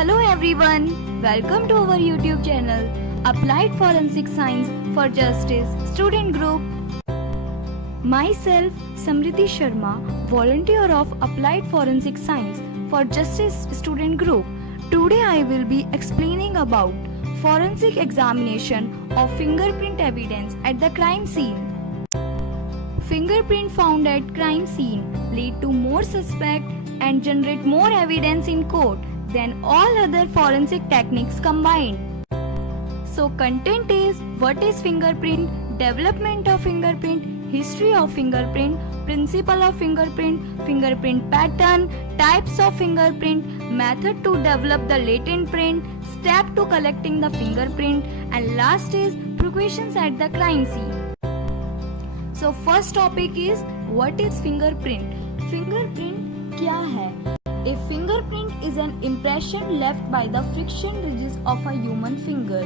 Hello everyone, welcome to our YouTube channel Applied Forensic Science for Justice Student Group. Myself Samriti Sharma, volunteer of Applied Forensic Science for Justice Student Group. Today I will be explaining about forensic examination of fingerprint evidence at the crime scene. Fingerprint found at crime scene lead to more suspect and generate more evidence in court than all other forensic techniques combined. So content is what is fingerprint, development of fingerprint, history of fingerprint, principle of fingerprint, fingerprint pattern, types of fingerprint, method to develop the latent print, step to collecting the fingerprint, and last is precautions at the crime scene. So first topic is what is fingerprint? Fingerprint क्या है? A fingerprint is an impression left by the friction ridges of a human finger.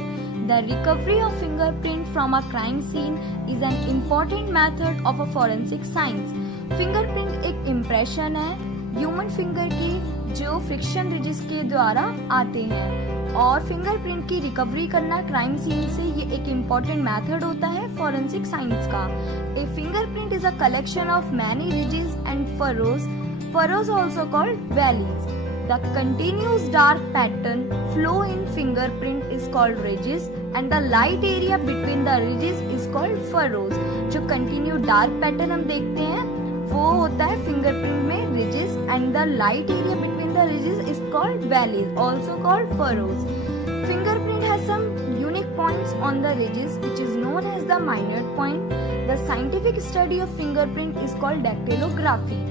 The recovery of fingerprint from a crime scene is an important method of a forensic science. Fingerprint एक impression है human finger की जो friction ridges के द्वारा आते हैं और fingerprint की रिकवरी करना क्राइम सीन से ये एक इम्पॉर्टेंट मेथड होता है फॉरेंसिक साइंस का. A fingerprint is a collection of many ridges and furrows also called valleys. The continuous dark pattern flow in fingerprint is called ridges and the light area between the ridges is called furrows. जो continue dark pattern हम देखते हैं वो होता है fingerprint में ridges and the light area between the ridges is called valleys, also called furrows. Fingerprint has some unique points on the ridges which is known as the minute point. The scientific study of fingerprint is called dactylography.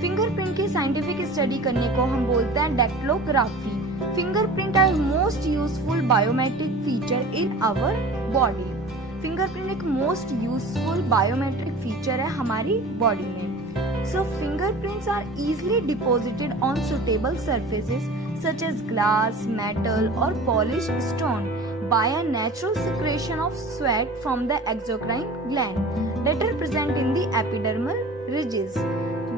Fingerprint की scientific study करने को हम बोलते हैं dactylography. Fingerprint are most useful biometric feature in our body. Fingerprint एक most useful biometric feature है हमारी body में. So fingerprints are easily deposited on suitable surfaces such as glass, metal और polished stone by a natural secretion of sweat from the exocrine gland that are present in the epidermal ridges.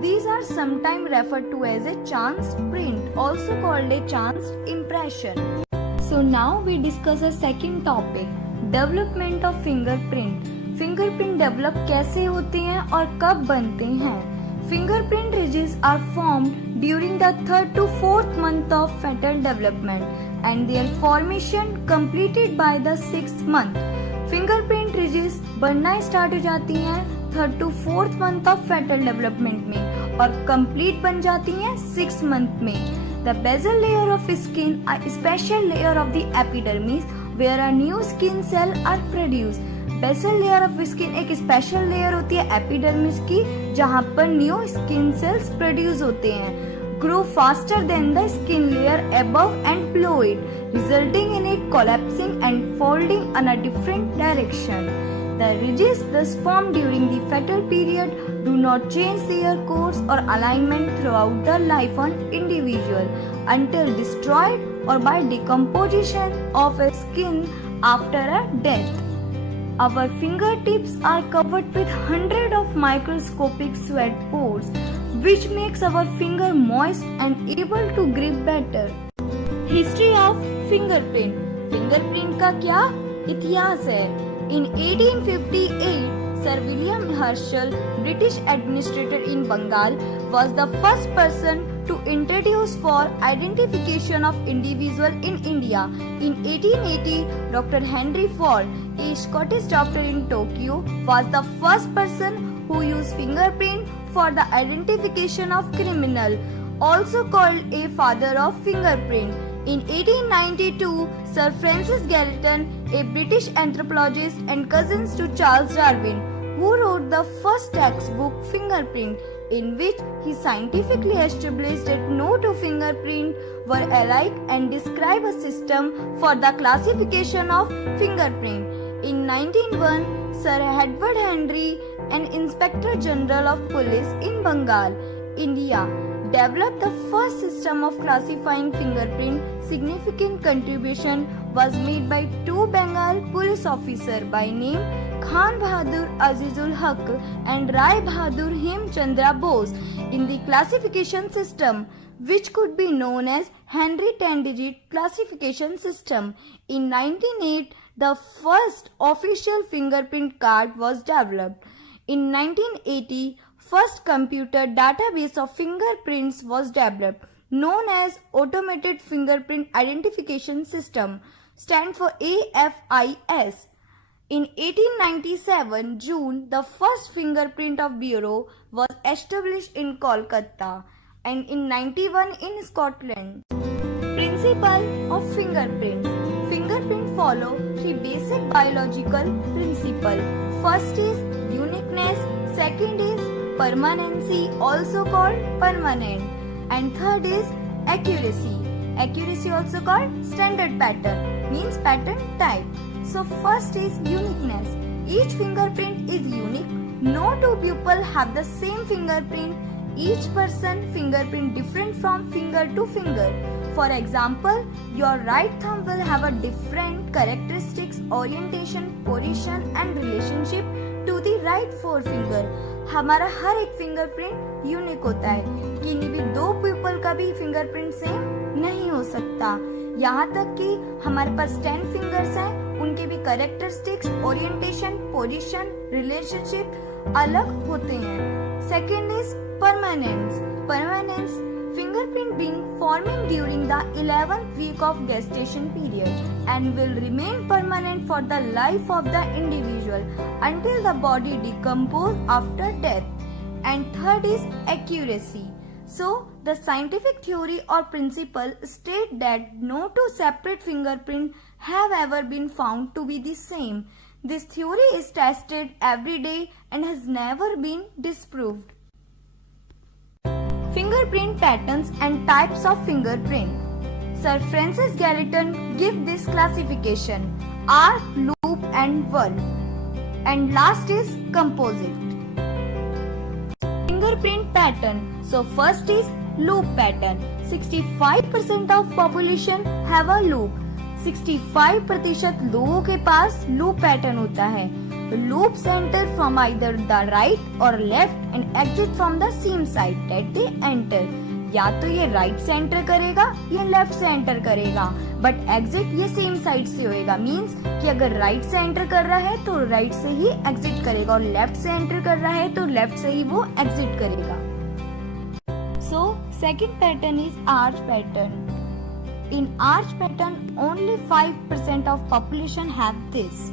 These are sometimes referred to as a chanced print, also called a chanced impression. So now we discuss a second topic, development of fingerprint. Fingerprint develop कैसे होते हैं और कब बनते हैं? Fingerprint ridges are formed during the 3rd to 4th month of fetal development and their formation completed by the 6th month. Fingerprint ridges बनना start हो जाती हैं 3rd to 4th month of fetal development में और complete बन जाती हैं 6th month में. The basal layer of skin, a special layer of the epidermis where a new skin cell are produced. Basal layer of skin एक special layer होती है epidermis की जहां पर न्यू स्किन सेल्स प्रोड्यूस होते हैं. Grow faster than the skin layer above and below it, resulting in it collapsing and folding in a different direction. The ridges thus formed during the fetal period do not change their course or alignment throughout the life of individual until destroyed or by decomposition of a skin after a death. Our fingertips are covered with hundreds of microscopic sweat pores, which makes our finger moist and able to grip better. History of fingerprint. Fingerprint का क्या इतिहास है? In 1858, Sir William Herschel, British administrator in Bengal, was the first person to introduce for identification of individual in India. In 1880, Dr. Henry Ford, a Scottish doctor in Tokyo, was the first person who used fingerprint for the identification of criminal, also called a father of fingerprint. In 1892, Sir Francis Galton, a British anthropologist and cousin to Charles Darwin, who wrote the first textbook Fingerprint, in which he scientifically established that no two fingerprints were alike and described a system for the classification of fingerprint. In 1901, Sir Edward Henry, an Inspector General of Police in Bengal, India, developed the first system of classifying fingerprint. Significant contribution was made by two Bengal police officers by name Khan Bahadur Azizul Haq and Rai Bahadur Hemchandra Bose in the classification system, which could be known as Henry 10-digit classification system. In 1908, the first official fingerprint card was developed. In 1980, first computer database of fingerprints was developed, known as Automated Fingerprint Identification System, stand for AFIS. In 1897 June, the first fingerprint of bureau was established in Kolkata, and in 91 in Scotland. Principle of fingerprints. Fingerprint follow three basic biological principles. First is uniqueness, second is permanency, also called permanent, and third is accuracy. Accuracy also called standard pattern, means pattern type. So first is uniqueness. Each fingerprint is unique. No two people have the same fingerprint. Each person fingerprint different from finger to finger. For example, your right thumb will have a different characteristics, orientation, position and relationship to the right forefinger. हमारा हर एक fingerprint unique होता है, किन्हीं भी दो people का भी fingerprint same नहीं हो सकता। यहाँ तक कि हमारे पास 10 फिंगर्स हैं, उनके भी कैरेक्टरिस्टिक्स, ओरिएंटेशन, पोजीशन, रिलेशनशिप अलग होते हैं। Second is permanence. Permanence fingerprint being forming during the 11th week of gestation period and will remain permanent for the life of the individual until the body decomposes after death. And third is accuracy. So the scientific theory or principle state that no two separate fingerprints have ever been found to be the same. This theory is tested every day and has never been disproved. Fingerprint patterns and types of fingerprint. Sir Francis Galton give this classification: arc, loop and whirl. And last is composite. Fingerprint pattern. So first is loop pattern. 65% of population have a loop. 65% लोगों के पास loop pattern होता है. Loop enter from either the right or left and exit from the same side that they enter. या तो ये right से enter करेगा या लेफ्ट से एंटर करेगा, बट एग्जिट ये सेम साइड से होएगा. मींस कि अगर राइट से एंटर कर रहा है तो राइट से ही एग्जिट करेगा और लेफ्ट से एंटर कर रहा है तो लेफ्ट से ही वो एग्जिट करेगा. So second pattern is arch pattern. In arch pattern, only 5% of population have this.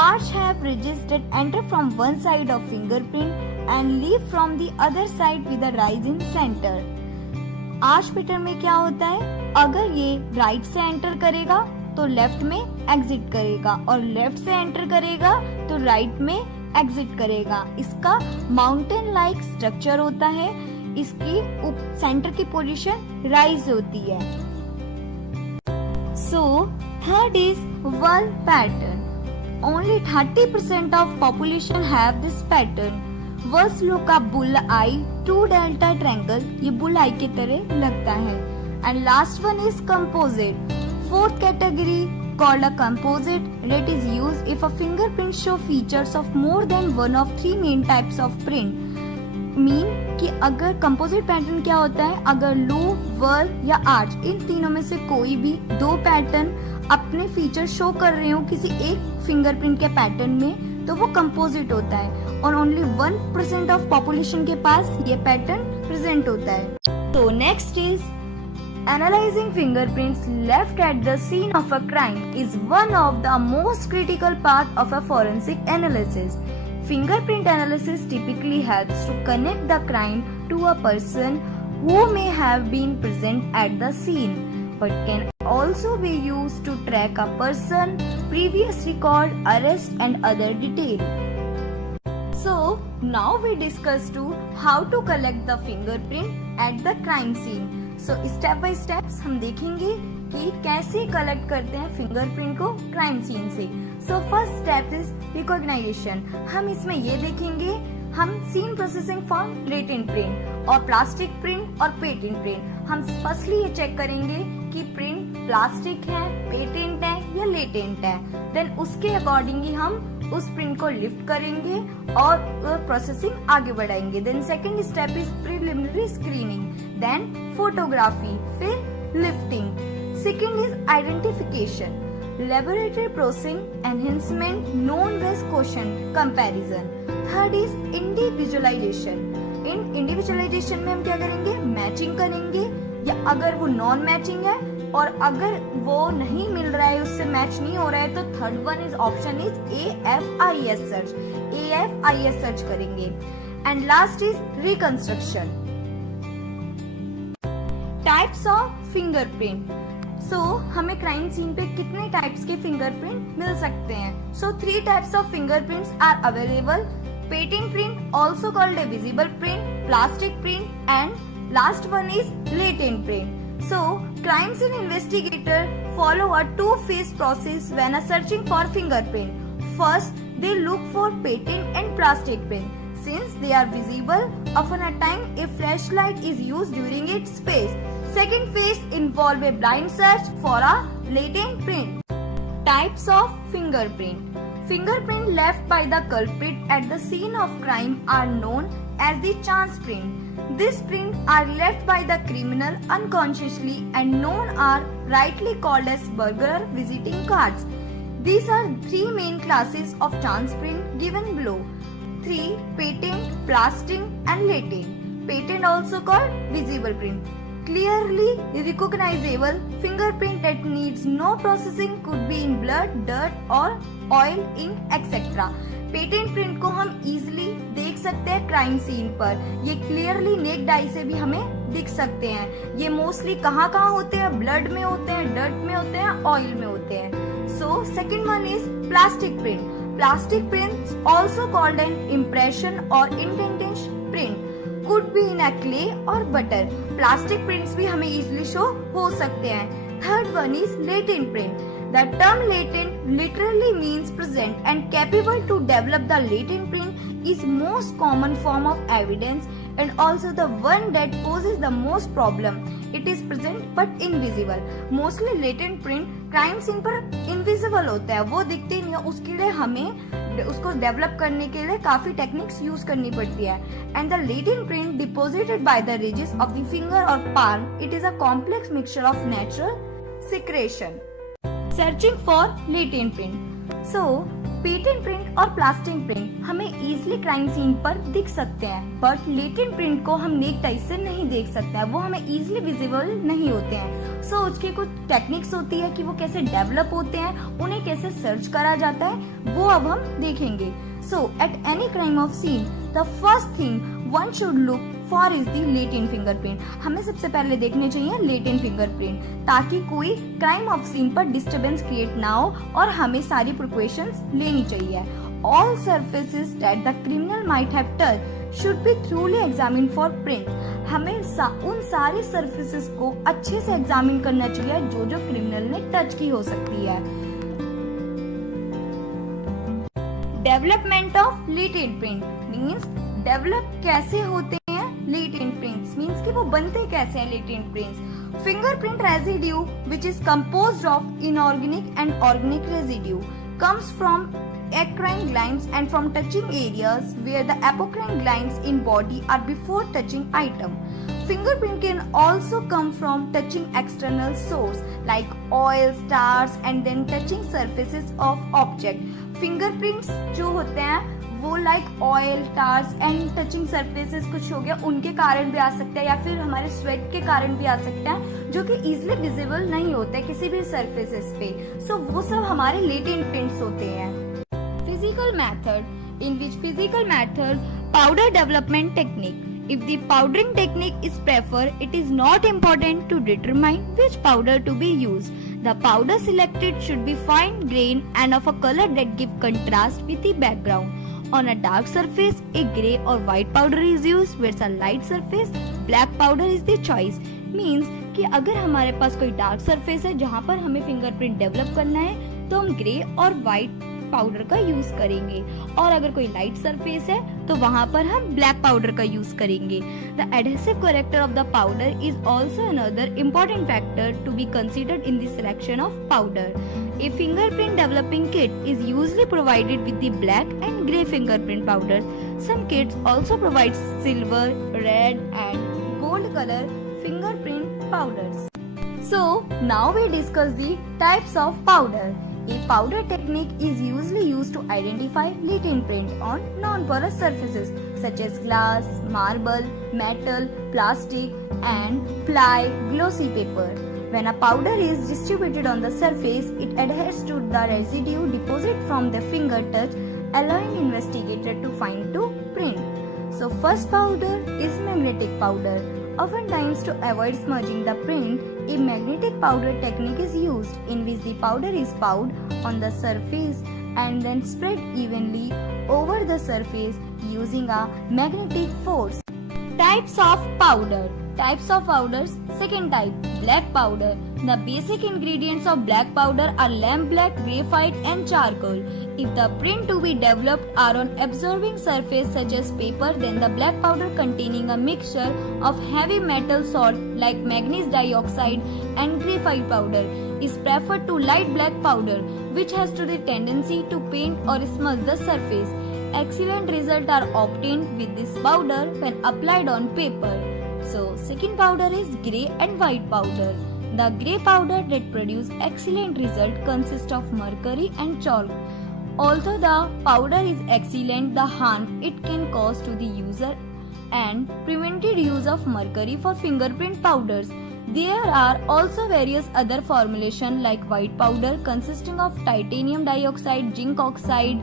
Arch have ridges that enter from one side of fingerprint and leave from the other side with a rise in center. Arch pattern में क्या होता है? अगर ये right से enter करेगा तो left में एग्जिट करेगा और लेफ्ट से एंटर करेगा तो राइट में एग्जिट करेगा. इसका माउंटेन लाइक स्ट्रक्चर होता है. इसकी सेंटर की पोजीशन राइज होती है. So, third is whirl pattern. Only 30% of population have this pattern. Whirls लोग का bull eye, two delta triangle, ये bull eye के तरह लगता है. And last one is composite. Fourth category called a composite that is used if a fingerprint show features of more than one of three main types of print. Mean कि अगर composite pattern क्या होता है, अगर loop, व्हर्ल या arch इन तीनों में से कोई भी दो पैटर्न अपने फीचर शो कर रहे हो किसी एक फिंगरप्रिंट के पैटर्न में तो वो कंपोजिट होता है और ओनली 1% ऑफ पॉपुलेशन के पास ये पैटर्न प्रेजेंट होता है. तो next is analysing fingerprints left at the scene of a crime is one of the most critical part of a forensic analysis. Fingerprint analysis typically helps to connect the crime to a person who may have been present at the scene, but can also be used to track a person, previous record, arrest and other details. So now we discuss to how to collect the fingerprint at the crime scene. So step by steps हम देखेंगे कि कैसे collect करते हैं fingerprint को crime scene से. So first step is recognization. हम इसमें ये देखेंगे हम scene processing for latent print और प्लास्टिक प्रिंट और पेटेंट प्रिंट. हम फर्स्टली ये चेक करेंगे कि प्रिंट प्लास्टिक है, पेटेंट है या लेटेंट है. देन उसके अकॉर्डिंग ही हम उस प्रिंट को लिफ्ट करेंगे और प्रोसेसिंग आगे बढ़ाएंगे. Then second step is preliminary screening, then photography, फिर lifting. Second is identification. Laboratory processing enhancement known as quotient comparison. Third is individualization. In individualisation में हम क्या करेंगे, मैचिंग करेंगे, या अगर वो नॉन मैचिंग है और अगर वो नहीं मिल रहा है, उससे मैच नहीं हो रहा है, तो third one is option is AFIS search. AFIS search करेंगे. And last is reconstruction. Types of fingerprint. So हमें क्राइम सीन पे कितने टाइप्स के फिंगरप्रिंट मिल सकते हैं? So 3 types of fingerprints are available. Patent print, also called a visible print, plastic print, and last one is latent print. So, crime scene investigator follow a two-phase process when searching for fingerprint. First, they look for patent and plastic print. Since they are visible, often at time a flashlight is used during its phase. Second phase involve a blind search for a latent print. Types of fingerprint. Fingerprint left by the culprit at the scene of crime are known as the chance print. These prints are left by the criminal unconsciously and known are rightly called as burglar visiting cards. These are 3 main classes of chance print given below. 3. Patent, plastic and latent. Patent also called visible print. Clearly recognizable fingerprint that needs no processing could be in blood, dirt or oil, ink, etc. Patent print को हम easily देख सकते हैं crime scene पर. ये clearly necked आई से भी हमें दिख सकते हैं. ये मोस्टली कहाँ होते हैं? ब्लड में होते हैं, डर्ट में होते हैं, ऑयल में होते हैं. So second one is plastic print. Plastic print also called an impression और indentation print. could be in a clay or butter. Plastic prints भी हमें easily show हो सकते हैं. Third one is latent print. The term latent literally means present and capable to develop. The latent print is most common form of evidence and also the one that poses the most problem. It is present but invisible. Mostly latent print crime scene पर invisible होता है, वो दिखते नहीं है. उसके लिए हमें उसको डेवलप करने के लिए काफी टेक्निक्स यूज करनी पड़ती है. And the latent print deposited by the ridges of the finger और palm. It is a complex mixture of natural secretion. Searching for latent print. So patent print और प्लास्टिक प्रिंट हमें easily crime scene पर दिख सकते हैं, but latent print को हम necked आई से नहीं देख सकते हैं, वो हमें इजीली विजिबल नहीं होते हैं. सो उसकी कुछ टेक्निक्स होती है कि वो कैसे डेवलप होते हैं, उन्हें कैसे सर्च करा जाता है, वो अब हम देखेंगे. So at any crime of scene the first thing one should look for is the latent fingerprint. हमें सबसे पहले देखने चाहिए लेटेंट फिंगरप्रिंट, ताकि कोई क्राइम ऑफ सीन पर डिस्टर्बेंस क्रिएट ना हो और हमें सारी प्रिकॉशंस लेनी चाहिए. All surfaces that the criminal might have touch should be thoroughly examine for print. हमें उन सारे सर्फेसेस को अच्छे से एग्जामिन करना चाहिए जो क्रिमिनल ने टच की हो सकती है. Development of latent print means develop कैसे होते हैं लेटेंट प्रिंट्स, मीन्स कि वो बनते कैसे हैं latent prints. Fingerprint residue which is composed of inorganic and organic residue comes from acrine glands and from touching areas where the apocrine glands in body are before touching item. Fingerprint can also come from touching external source like oil, stars and then touching surfaces of object. Fingerprints जो होते हैं वो like oil, tars and touching surfaces कुछ हो गया, उनके कारण भी आ सकते हैं या फिर हमारे स्वेट के कारण भी आ सकते हैं जो कि इजीली विजिबल नहीं होते किसी भी सरफेसेस पे. सो वो सब हमारे लेटेंट प्रिंट्स होते हैं. Physical method in which physical method powder development technique. If the powdering technique is preferred, it is not important to determine which powder to be used. The powder selected should be fine grained and of a color that give contrast with the background. On a dark surface, a grey or white powder is used, whereas a light surface, black powder is the choice. Means कि अगर हमारे पास कोई dark surface है जहाँ पर हमें fingerprint develop करना है तो हम ग्रे और व्हाइट पाउडर का यूज करेंगे, और अगर कोई लाइट सरफेस है तो वहाँ पर हम ब्लैक पाउडर का यूज करेंगे. The adhesive character of the powder is also another important factor to be considered in the selection of powder. A fingerprint developing kit is usually provided with the black and grey fingerprint powders. Some kits also provide silver, red and gold color fingerprint powders. So now we discuss the types of powder. A powder technique is usually used to identify latent print on non-porous surfaces such as glass, marble, metal, plastic and ply glossy paper. When a powder is distributed on the surface, it adheres to the residue deposit from the finger touch, allowing investigator to find to print. So first powder is magnetic powder. Oftentimes, to avoid smudging the print, a magnetic powder technique is used in which the powder is poured on the surface and then spread evenly over the surface using a magnetic force. Types of powder. Types of powders. Second type, black powder. The basic ingredients of black powder are lamp black, graphite and charcoal. If the print to be developed are on absorbing surface such as paper, then the black powder containing a mixture of heavy metal salt like manganese dioxide and graphite powder is preferred to light black powder, which has the tendency to paint or smudge the surface. Excellent results are obtained with this powder when applied on paper. So second powder is grey and white powder. The grey powder that produce excellent result consists of mercury and chalk. Although the powder is excellent, the harm it can cause to the user and prevented use of mercury for fingerprint powders. There are also various other formulations like white powder consisting of titanium dioxide, zinc oxide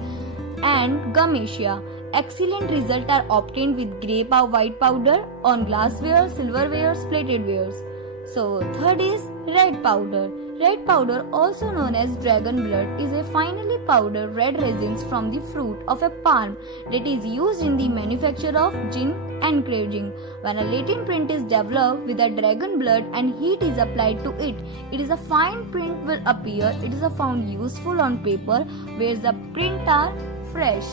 and gummatia. Excellent results are obtained with grey white powder on glassware, silverware, plated wares. So third is red powder. Red powder, also known as dragon blood, is a finely powdered red resins from the fruit of a palm that is used in the manufacture of gin and engraving. When a latent print is developed with a dragon blood and heat is applied to it, it is a fine print will appear. It is found useful on paper where the print are fresh.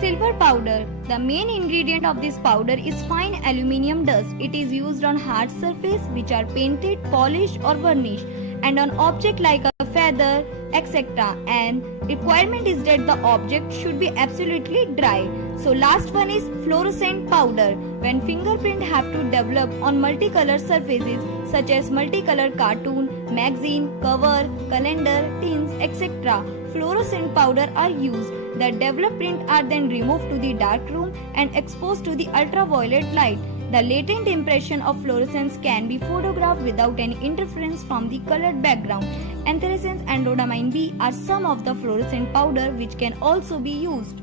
Silver powder. The main ingredient of this powder is fine aluminium dust. It is used on hard surface which are painted, polished or varnished and on object like a feather, etc. And requirement is that the object should be absolutely dry. So last one is fluorescent powder. When fingerprint have to develop on multicolored surfaces such as multicolored cartoon, magazine, cover, calendar, tins, etc. fluorescent powder are used. The developed print are then removed to the dark room and exposed to the ultraviolet light. The latent impression of fluorescence can be photographed without any interference from the colored background. Anthracis and rhodamine B are some of the fluorescent powder which can also be used.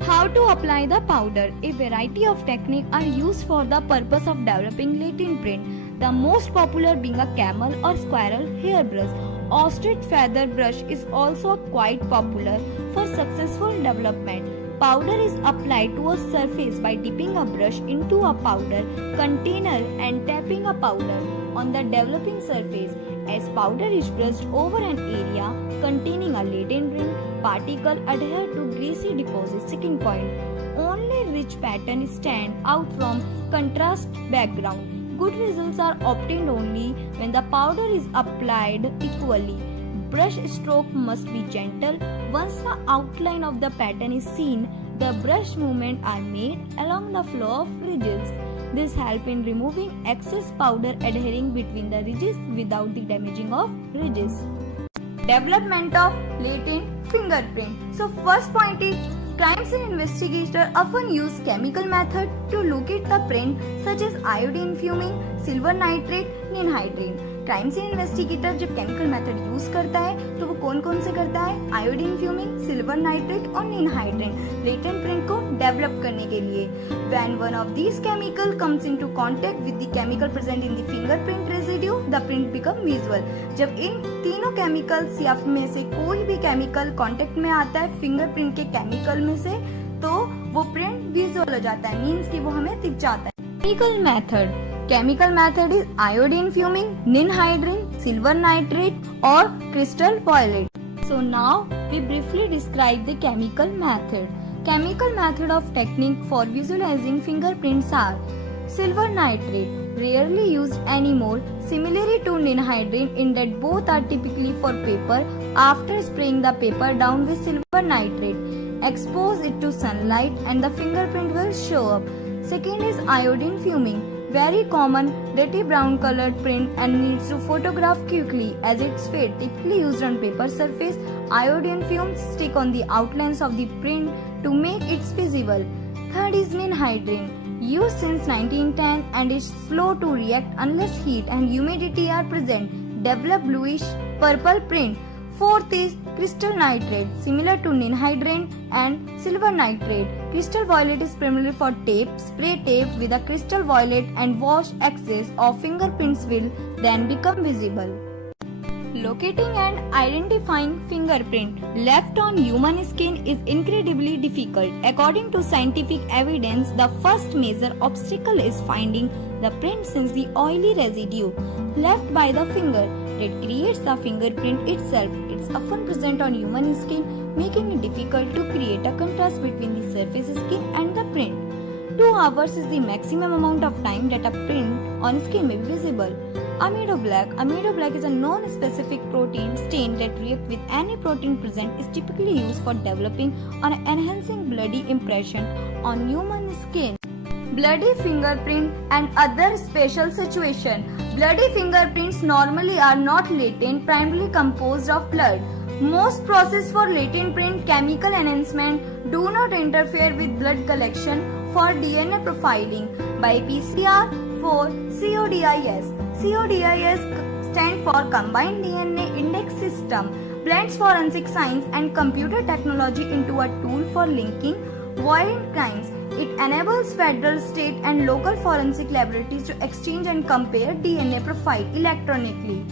How to apply the powder? A variety of techniques are used for the purpose of developing latent print. The most popular being a camel or squirrel hairbrush. Ostrich feather brush is also quite popular for successful development. Powder is applied to a surface by dipping a brush into a powder container and tapping a powder on the developing surface. As powder is brushed over an area containing a latent print, particle adhere to greasy deposit. Second point, only rich pattern stand out from contrast background. Good results are obtained only when the powder is applied equally. Brush stroke must be gentle. Once the outline of the pattern is seen, the brush movements are made along the flow of ridges. This helps in removing excess powder adhering between the ridges without the damaging of ridges. Development of latent fingerprint. So first point is, crime scene investigators often use chemical method to locate the print such as iodine fuming, silver nitrate, ninhydrine. Crime scene investigator जब chemical method use करता है तो वो कौन कौन से करता है? आयोडीन फ्यूमिंग, सिल्वर नाइट्रेट और निनहाइड्रेट लेटेंट प्रिंट को डेवलप करने के लिए. When one of these chemical comes into contact with the chemical present in the fingerprint residue, the print become visual. जब इन तीनों केमिकल्स या में से कोई भी केमिकल कांटेक्ट में आता है फिंगरप्रिंट के केमिकल में से, तो वो प्रिंट विजुअल हो जाता है, मींस कि वो हमें दिख जाता है. Chemical method. Chemical method is iodine fuming, ninhydrine, silver nitrate or crystal violet. So now we briefly describe the chemical method. Chemical method of technique for visualizing fingerprints are silver nitrate, rarely used anymore, similarly to ninhydrine in that both are typically for paper. After spraying the paper down with silver nitrate, expose it to sunlight and the fingerprint will show up. Second is iodine fuming. very common dirty brown colored print and needs to photograph quickly as its fade, typically used on paper surface. Iodine fumes stick on the outlines of the print to make it visible. Third is ninhydrin, used since 1910 and is slow to react unless heat and humidity are present. Develop bluish purple print. Fourth is crystal nitrate, similar to ninhydrin and silver nitrate. Crystal violet is primarily for tape. Spray tape with a crystal violet and wash excess of fingerprints will then become visible. Locating and identifying fingerprint left on human skin is incredibly difficult. According to scientific evidence, the first major obstacle is finding the print since the oily residue left by the finger that creates the fingerprint itself. It's often present on human skin, making it difficult to create a contrast between the surface skin and the print. 2 hours is the maximum amount of time that a print on skin may be visible. Amido black is a non-specific protein stain that reacts with any protein present, is typically used for developing or enhancing bloody impression on human skin. Bloody fingerprint and other special situation. Bloody fingerprints normally are not latent, primarily composed of blood. Most processes for latent print chemical enhancement do not interfere with blood collection for DNA profiling by PCR for CODIS. CODIS stands for Combined DNA Index System, blends forensic science and computer technology into a tool for linking violent crimes. It enables federal, state and local forensic laboratories to exchange and compare DNA profile electronically.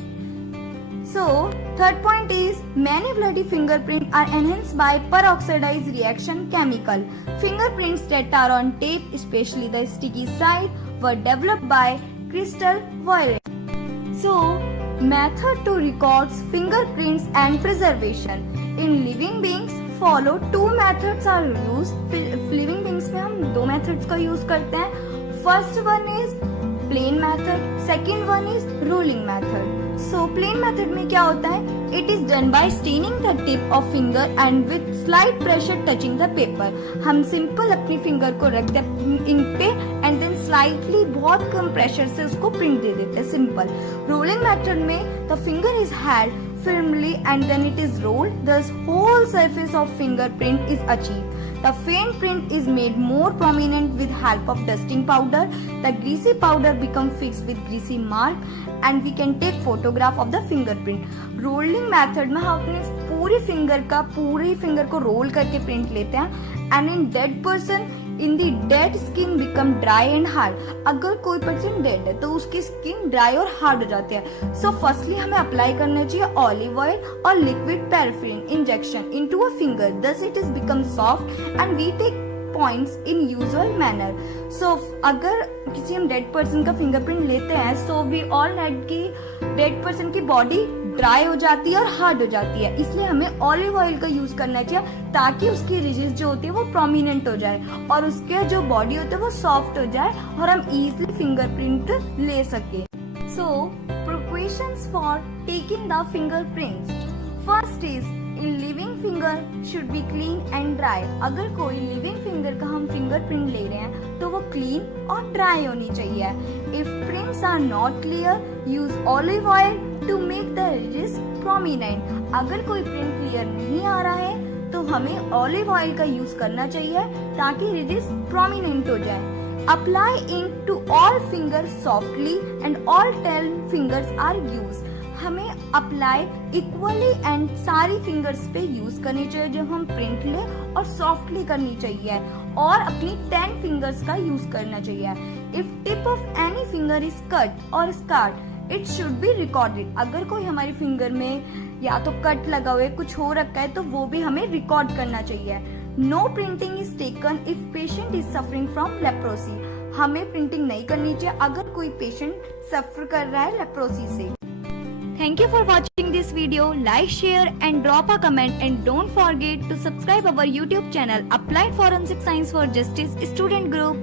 So, third point is many bloody fingerprints are enhanced by peroxidized reaction chemical. Fingerprints that are on tape, especially the sticky side, were developed by crystal violet. So, method to record fingerprints and preservation. In living beings, follow 2 methods are used. Living beings में हम 2 methods का use करते हैं. First one is plain method, second one is rolling method. So plain method में क्या होता है? It is done by staining the tip of finger and with slight pressure touching the paper. हम simple अपनी finger को रखते हैं ink पे and then slightly बहुत कम pressure से उसको print दे देते हैं. Simple. Rolling method में the finger is held firmly and then it is rolled. Thus whole surface of fingerprint is achieved. The faint print is made more prominent with help of dusting powder. The greasy powder becomes fixed with greasy mark and we can take photograph of the fingerprint. Rolling method में हम अपने पूरी finger को role करके print लेते हैं and in dead person in the dead skin become dry and hard. अगर कोई पर्सन डेड है तो उसकी स्किन ड्राई और हार्ड हो जाती है. सो फर्स्टली हमें अप्लाई करना चाहिए ऑलिव ऑयल और liquid paraffin injection into a finger. Thus it is become soft and we take points in usual manner. So अगर किसी हम डेड पर्सन का फिंगरप्रिंट लेते हैं सो वी ऑल नेट की डेड पर्सन की बॉडी ड्राई हो जाती है और हार्ड हो जाती है, इसलिए हमें ऑलिव ऑयल का यूज करना चाहिए ताकि उसकी रिजेस जो होती है वो प्रोमिनेंट हो जाए और उसके जो बॉडी होता है वो सॉफ्ट हो जाए और हम इजीली फिंगरप्रिंट ले सके. So precautions for taking the fingerprints. First is in living finger should be clean and dry. अगर कोई लिविंग फिंगर का हम फिंगरप्रिंट ले रहे हैं तो वो क्लीन और ड्राई होनी चाहिए. If prints are not clear use olive oil to make the edges prominent. अगर कोई प्रिंट क्लियर नहीं आ रहा है तो हमें ऑलिव ऑयल का यूज करना चाहिए ताकि एजेस प्रोमिनेंट हो जाए. Apply ink to all fingers softly and all 10 fingers are use. हमें अप्लाई इक्वली एंड सारी फिंगर्स पे यूज करनी चाहिए जब हम प्रिंट ले और सॉफ्टली करनी चाहिए और अपनी 10 फिंगर्स का यूज करना चाहिए. If tip of any finger is cut और scarred it should be recorded. अगर कोई हमारी फिंगर में या तो कट लगा हुआ है कुछ हो रखा है तो वो भी हमें रिकॉर्ड करना चाहिए. No printing is taken if patient is suffering from leprosy. हमें प्रिंटिंग नहीं करनी चाहिए अगर कोई पेशेंट सफर कर रहा है लेप्रोसी से. Thank you for watching this video. Like, share and drop a comment and don't forget to subscribe our YouTube channel Applied Forensic Science for Justice Student Group.